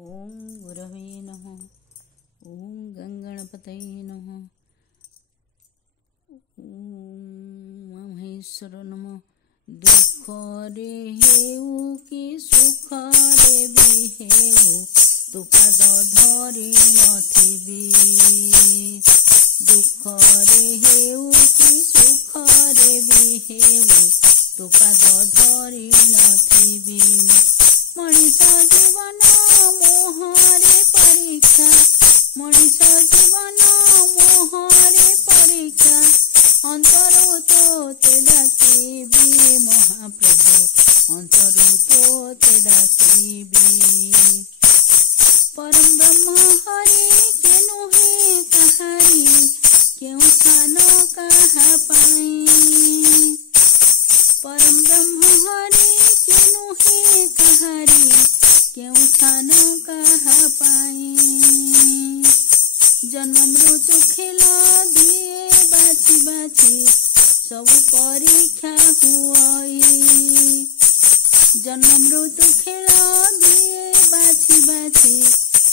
ओम गुरवे नमः। ओम गंगणपतये नमः। ओम महेश्वर नमः। दुख रे हेउ कि सुख रे भी हेउ तु पाद धरि नथिबी। दुख रे हेउ कि सुख रे भी हेउ तु पाद धरि नथिबी। मଣିଷ ଜୀବନ ମୋହରେ ପରୀକ୍ଷା, ମଣିଷ ଜୀବନ ମୋହରେ ପରୀକ୍ଷା। ଅନ୍ତରୁ ତୋତେ ଡାକିବି ମହାପ୍ରଭୁ, ଅନ୍ତରୁ ତୋତେ ଡାକିବି। ପରମ ବ୍ରହ୍ମ ହରି କେ ନୁହେଁ କାହାରି, କେଉଁ ସ୍ଥାନ କାହା ପାଇଁ। ପରମ ବ୍ରହ୍ମ ହରି କେ ନୁହେଁ କାହାରି, କେଉଁ ସ୍ଥାନ କାହା ପାଇଁ। ଜନ୍ମ ମୃତ୍ୟୁ ଖେଳ ଦିଏ ବାଛି ବାଛି, ସବୁ ପରୀକ୍ଷା ହୁଅଇ। ଜନ୍ମ ମୃତ୍ୟୁ ଖେଳ ଦିଏ ବାଛି ବାଛି,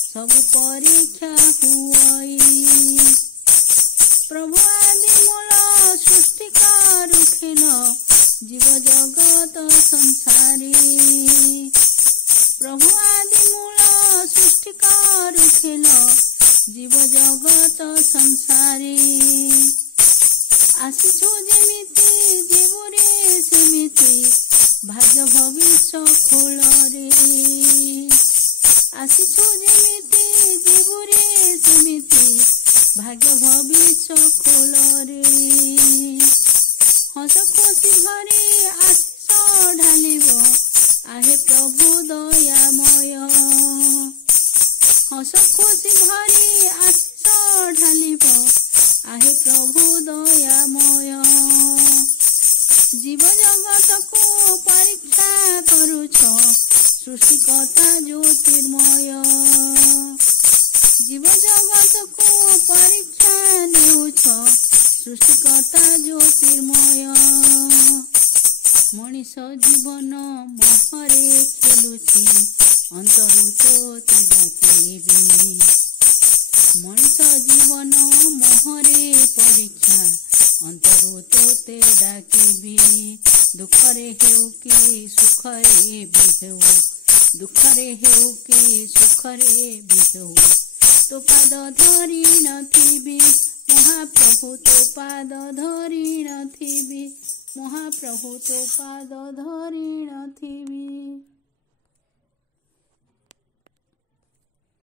ସବୁ ପରୀକ୍ଷା ହୁଅଇ। ପ୍ରଭୁ ଆଦି ମୂଳ ସୃଷ୍ଟି କରୁଖେଲ, জীব জগত সংসারী। প্রভু আদি মূল সৃষ্টি করুখেল, জীব জগত সংসারী। আসিছু যেমিতি জীবরে সেমিতি, ভাগ্য ভবিষ্য খোলরে। আসিছু যেমিতি জীবরে সেমিতি, ভাগ্য ভবিষ্য খোলরে। हस खुशी भरी आशीष ढालिब, आहे प्रभु दयामय। हस खुशी भरी आशीष ढालिब, आहे प्रभु दयामय। जीव जगत को परीक्षा करुछ, सृष्टिकर्ता ज्योतिर्मय। जीव जगत को परीक्षा नेउछ, सृष्टिकर्ता ज्योतिर्मय। मनीष जीवन मोहरे खेलुछि, अंतरु तोते डाकिबी। मनीष जीवन मोहरे परीक्षा, अंतरु तोते डाकिबी। दुखरे हेउ कि सुखरे भी हेउ, दुखरे हेउ कि सुखरे भी हेउ तो पाद धरि नथिबी महाप्रभु। तो पाद धरि नथिबी महाप्रभु, तो पाद धरि नथिबी।